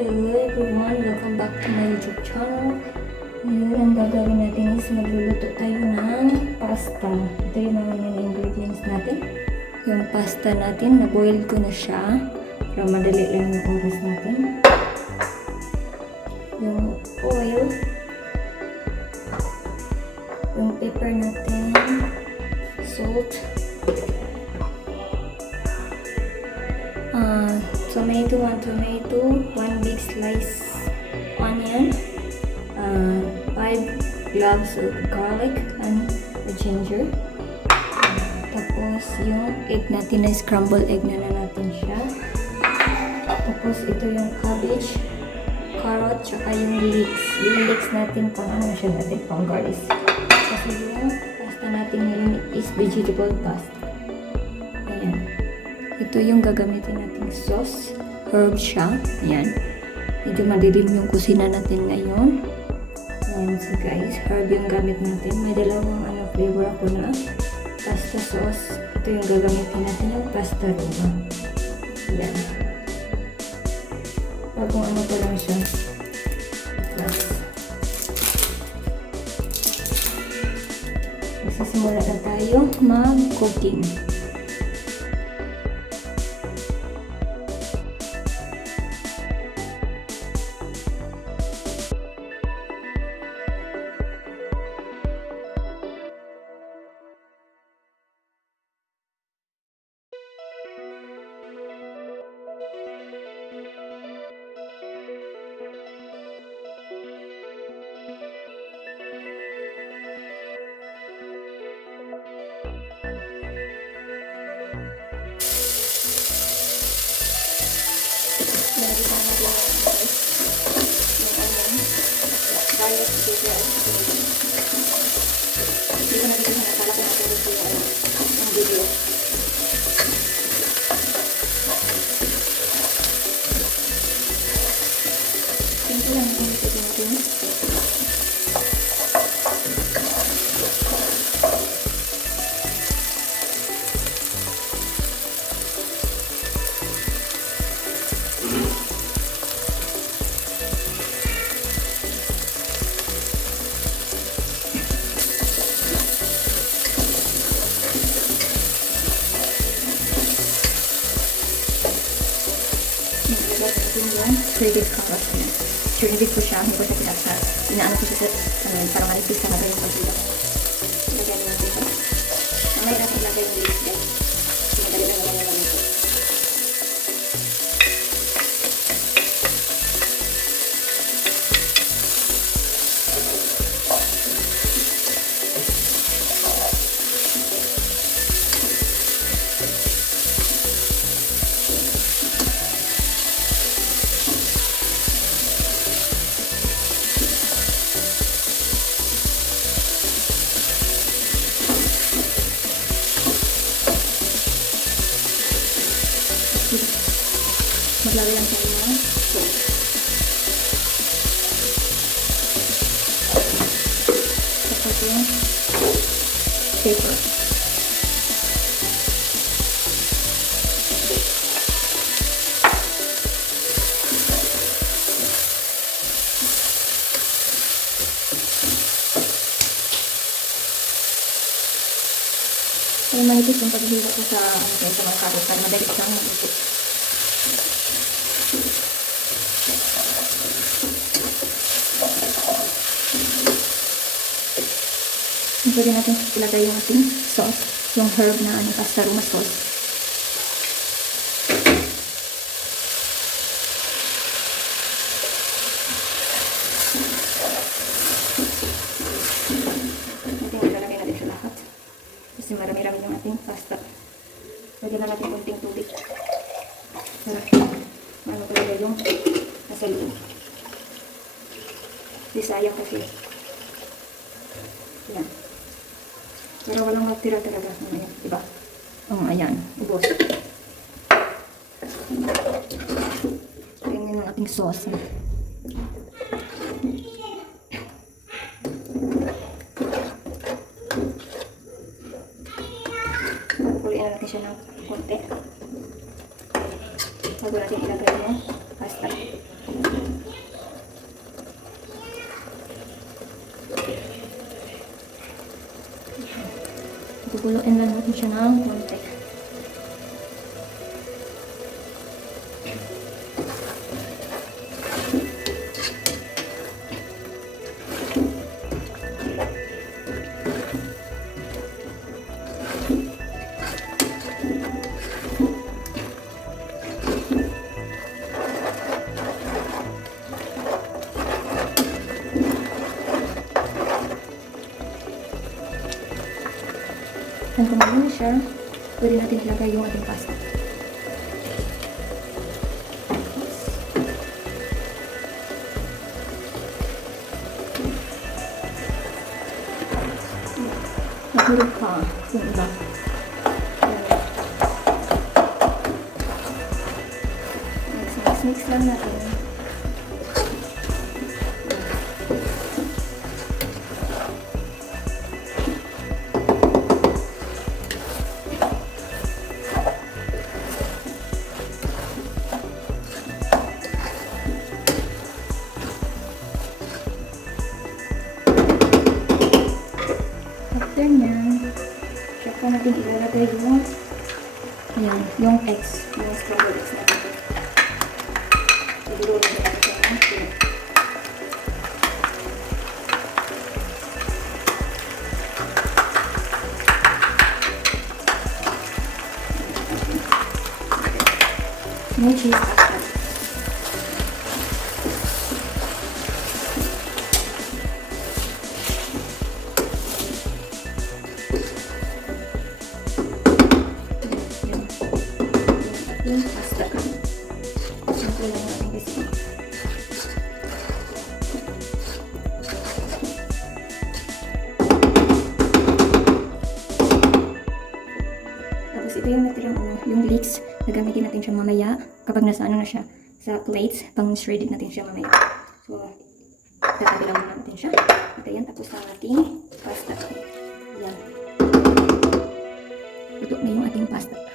Hello everyone, welcome back to my YouTube channel. Ngayon, ang gagawin natin is magluluto tayo ng pasta. Ito yung mga ingredients natin. Yung pasta natin, na-boil ko na siya para madali lang yung oras natin. Yung oil, yung pepper natin, salt, tomato, 1 big slice onion, 5 cloves of garlic and ginger. Tapos yung egg natin na scrambled egg na natin siya. Tapos ito yung cabbage, carrot, tsaka yung leeks. Yung leeks natin pang ano siya natin, pang garlic. Kasi yung pasta natin ngayon is vegetable pasta. Ayan. Ito yung gagamitin nating sauce. Herb siya. Ayan. Medyo madilim yung kusina natin ngayon. Ayan. So guys, herb yung gamit natin. May dalawang flavor ako na pasta sauce. Ito yung gagamitin natin, yung pasta roma. Ayan. Bagong ano pa lang siya. Plus. Magsisimula na tayo mag-cooking. Shredded carrot. Shredded ko siya. Hindi ko siya pinaksa. Inaano ko siya sa para manipis talaga yung pagkita. Lagyan natin siya. Mamaya natin lagay yung leeks guys. Madali lang naman yung lamito. Maglagay lang tayo ng salt. Tapos yung pepper. Kaya manipis yung paghihila ko sa mga carrot para madali siyang maluto. Pwede natin ilagay yung ating sauce, yung herb na pasta roma sauce. Ilalagay natin sa lahat. Kasi marami-rami yung ating pasta. Pwede na natin kunting tubig. Para ano talaga yung nasa loob. Di sayang kasi. Yan. Pero walang magtira talaga. Ayan, diba? Ayan. Ubos. Ayan yung ating sauce. Puliin natin siya ng konti. Bago natin ilagay yung pasta. Guguluin lang natin siya ng konti. Kung kumain na siya, pwede natin ilagay yung ating pasta. Mahulog pa yung iba. Mix lang natin. After nyan, tsaka natin ilalagay yung ayan, yung eggs, yung scrambled eggs natin. Siguro natin natin siya ng sila. May cheese pasta. Yung pasta. Simple lang natin kasi. Tapos ito yung natirang yung leeks. Nagamitin natin siya mamaya kapag nasa ano na siya sa plates. Pang shredded natin siya mamaya. So, tatabi lang muna natin siya. At ayan, tapos ang ating pasta. Ayan. Luto na yung ating pasta.